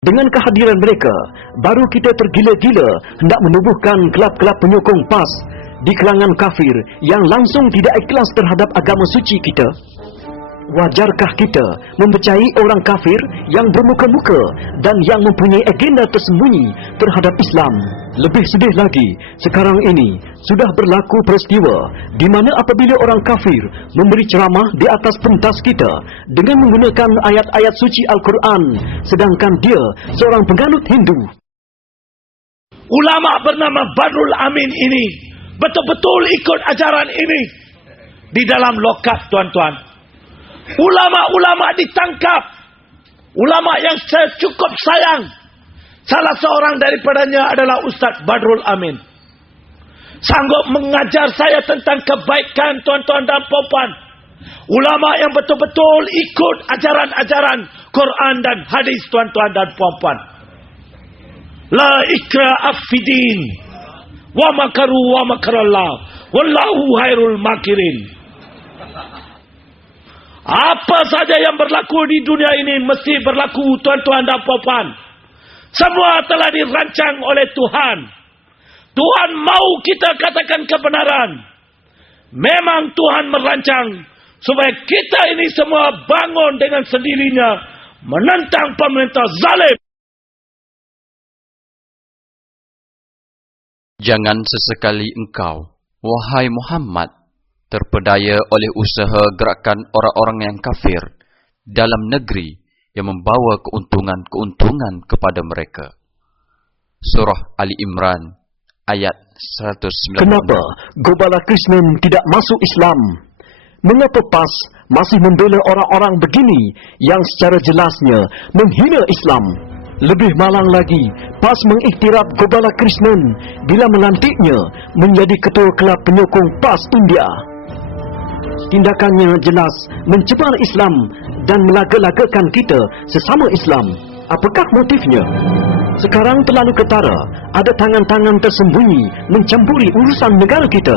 Dengan kehadiran mereka, baru kita tergila-gila hendak menubuhkan kelab-kelab penyokong PAS di kalangan kafir yang langsung tidak ikhlas terhadap agama suci kita. Wajarkah kita mempercayai orang kafir yang bermuka-muka dan yang mempunyai agenda tersembunyi terhadap Islam? Lebih sedih lagi, sekarang ini sudah berlaku peristiwa di mana apabila orang kafir memberi ceramah di atas pentas kita dengan menggunakan ayat-ayat suci Al-Quran, sedangkan dia seorang penganut Hindu. Ulama bernama Badrul Amin ini betul-betul ikut ajaran ini di dalam lokap, tuan-tuan. Ulama-ulama ditangkap. Ulama yang saya cukup sayang, salah seorang daripadanya adalah Ustaz Badrul Amin. Sanggup mengajar saya tentang kebaikan, tuan-tuan dan puan-puan. Ulama yang betul-betul ikut ajaran-ajaran Quran dan hadis, tuan-tuan dan puan-puan. La ikra'a fid-din, wa makaru wa makarallah, wallahu khairul makirin. Apa saja yang berlaku di dunia ini mesti berlaku, tuan-tuan dan puan-puan. Semua telah dirancang oleh Tuhan. Tuhan mau kita katakan kebenaran. Memang Tuhan merancang supaya kita ini semua bangun dengan sendirinya menentang pemerintah zalim. Jangan sesekali engkau, wahai Muhammad, terpedaya oleh usaha gerakan orang-orang yang kafir dalam negeri yang membawa keuntungan-keuntungan kepada mereka. Surah Ali Imran ayat 190. Kenapa Gopala Krishnan tidak masuk Islam? Mengapa PAS masih membela orang-orang begini yang secara jelasnya menghina Islam? Lebih malang lagi, PAS mengiktiraf Gopala Krishnan bila melantiknya menjadi ketua kelab penyokong PAS India. Tindakannya jelas mencemar Islam dan melaga-lagakan kita sesama Islam. Apakah motifnya? Sekarang terlalu ketara, ada tangan-tangan tersembunyi mencampuri urusan negara kita.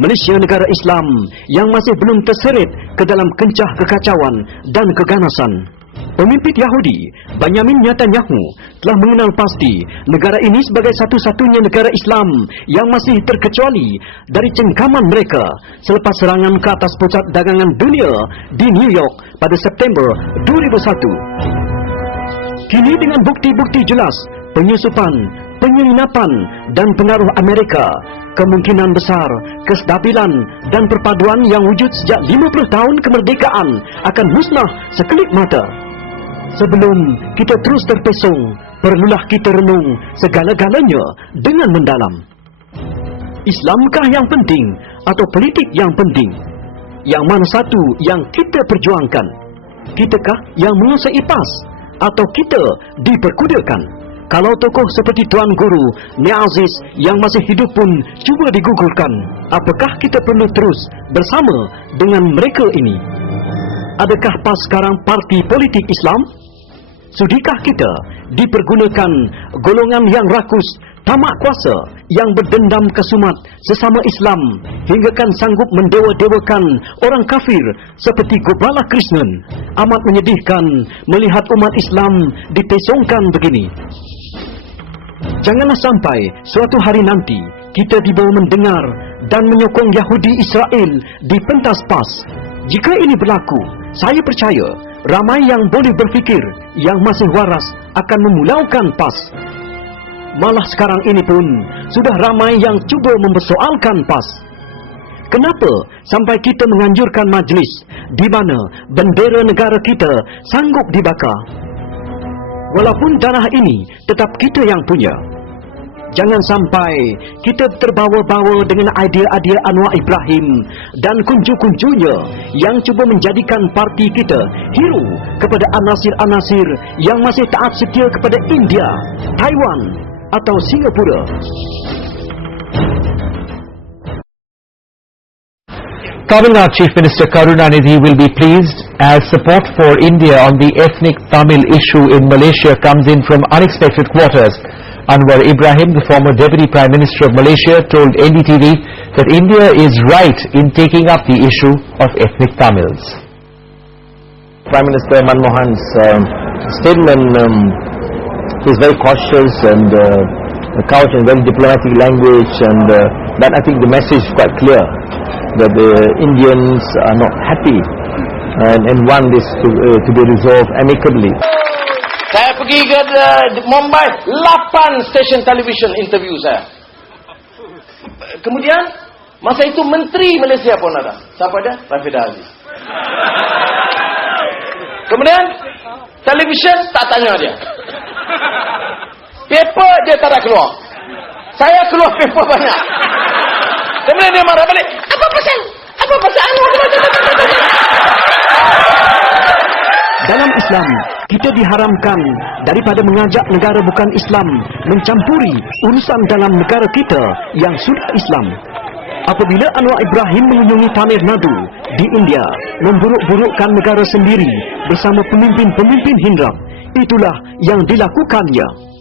Malaysia negara Islam yang masih belum terseret ke dalam kencah kekacauan dan keganasan. Pemimpin Yahudi, Benyamin Netanyahu, telah mengenal pasti negara ini sebagai satu-satunya negara Islam yang masih terkecuali dari cengkaman mereka selepas serangan ke atas pusat dagangan dunia di New York pada September 2001. Kini dengan bukti-bukti jelas penyusupan, penginapan dan pengaruh Amerika, kemungkinan besar kestabilan dan perpaduan yang wujud sejak 50 tahun kemerdekaan akan musnah sekelip mata. Sebelum kita terus terpesong, perlulah kita renung segala-galanya dengan mendalam. Islamkah yang penting atau politik yang penting? Yang mana satu yang kita perjuangkan? Kitakah yang menguasai PAS atau kita diperkudakan? Kalau tokoh seperti Tuan Guru Niaziz yang masih hidup pun cuba digugurkan, apakah kita perlu terus bersama dengan mereka ini? Adakah PAS sekarang parti politik Islam? Sudikah kita dipergunakan golongan yang rakus, tamak kuasa, yang berdendam kesumat sesama Islam hinggakan sanggup mendewa-dewakan orang kafir seperti Gopala Krishnan? Amat menyedihkan melihat umat Islam dipesongkan begini. Janganlah sampai suatu hari nanti kita dibawa mendengar dan menyokong Yahudi Israel di pentas PAS. Jika ini berlaku, saya percaya ramai yang boleh berfikir yang masih waras akan memulaukan PAS. Malah sekarang ini pun sudah ramai yang cuba mempersoalkan PAS. Kenapa sampai kita menganjurkan majlis di mana bendera negara kita sanggup dibakar? Walaupun tanah ini tetap kita yang punya. Jangan sampai kita terbawa-bawa dengan idea-idea Anwar Ibrahim dan kuncu-kuncunya yang cuba menjadikan parti kita hero kepada anasir-anasir yang masih taat setia kepada India, Taiwan atau Singapura. Tamil Nadu Chief Minister Karunanidhi will be pleased as support for India on the ethnic Tamil issue in Malaysia comes in from unexpected quarters. Anwar Ibrahim, the former Deputy Prime Minister of Malaysia, told NDTV that India is right in taking up the issue of ethnic Tamils. Prime Minister Manmohan's statement He's very cautious and couched in very diplomatic language, and but I think the message is quite clear that the Indians are not happy and want this to be resolved amicably. Saya pergi ke Mumbai, 8 stesen televisyen interview saya. Kemudian masa itu Menteri Malaysia pun ada. Siapa dia? Rafidah Aziz. Kemudian televisyen tak tanya dia. Paper dia tak ada keluar. Saya keluar paper banyak. Kemudian dia marah balik. Apa pasal? Dalam Islam, kita diharamkan daripada mengajak negara bukan Islam mencampuri urusan dalam negara kita yang sudah Islam. Apabila Anwar Ibrahim mengunjungi Tamil Nadu di India, memburuk-burukkan negara sendiri bersama pemimpin-pemimpin Hindu, itulah yang dilakukannya.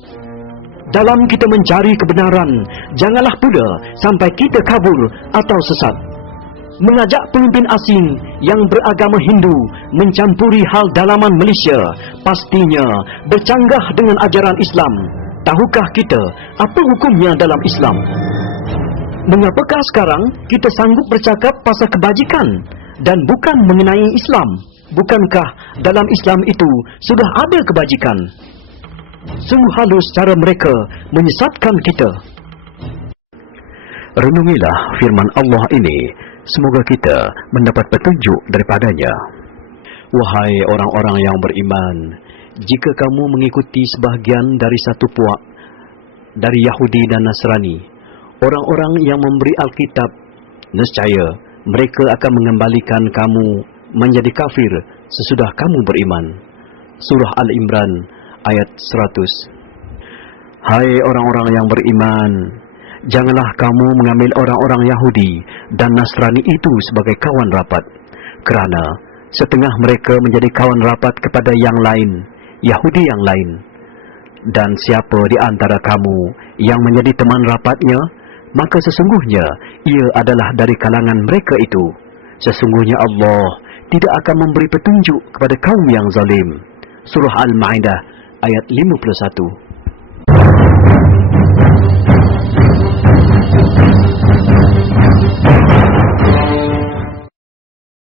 Dalam kita mencari kebenaran, janganlah pula sampai kita kabur atau sesat. Mengajak pemimpin asing yang beragama Hindu mencampuri hal dalaman Malaysia pastinya bercanggah dengan ajaran Islam. Tahukah kita apa hukumnya dalam Islam? Mengapakah sekarang kita sanggup bercakap pasal kebajikan dan bukan mengenai Islam? Bukankah dalam Islam itu sudah ada kebajikan? Sungguh halus cara mereka menyesatkan kita. Renungilah firman Allah ini, semoga kita mendapat petunjuk daripadanya. Wahai orang-orang yang beriman, jika kamu mengikuti sebahagian dari satu puak dari Yahudi dan Nasrani, orang-orang yang memberi Alkitab, nescaya mereka akan mengembalikan kamu menjadi kafir sesudah kamu beriman. Surah Al-Imran ayat 100. Hai orang-orang yang beriman, janganlah kamu mengambil orang-orang Yahudi dan Nasrani itu sebagai kawan rapat, kerana setengah mereka menjadi kawan rapat kepada yang lain, Yahudi yang lain. Dan siapa di antara kamu yang menjadi teman rapatnya, maka sesungguhnya ia adalah dari kalangan mereka itu. Sesungguhnya Allah tidak akan memberi petunjuk kepada kaum yang zalim. Surah Al-Ma'idah ayat 51.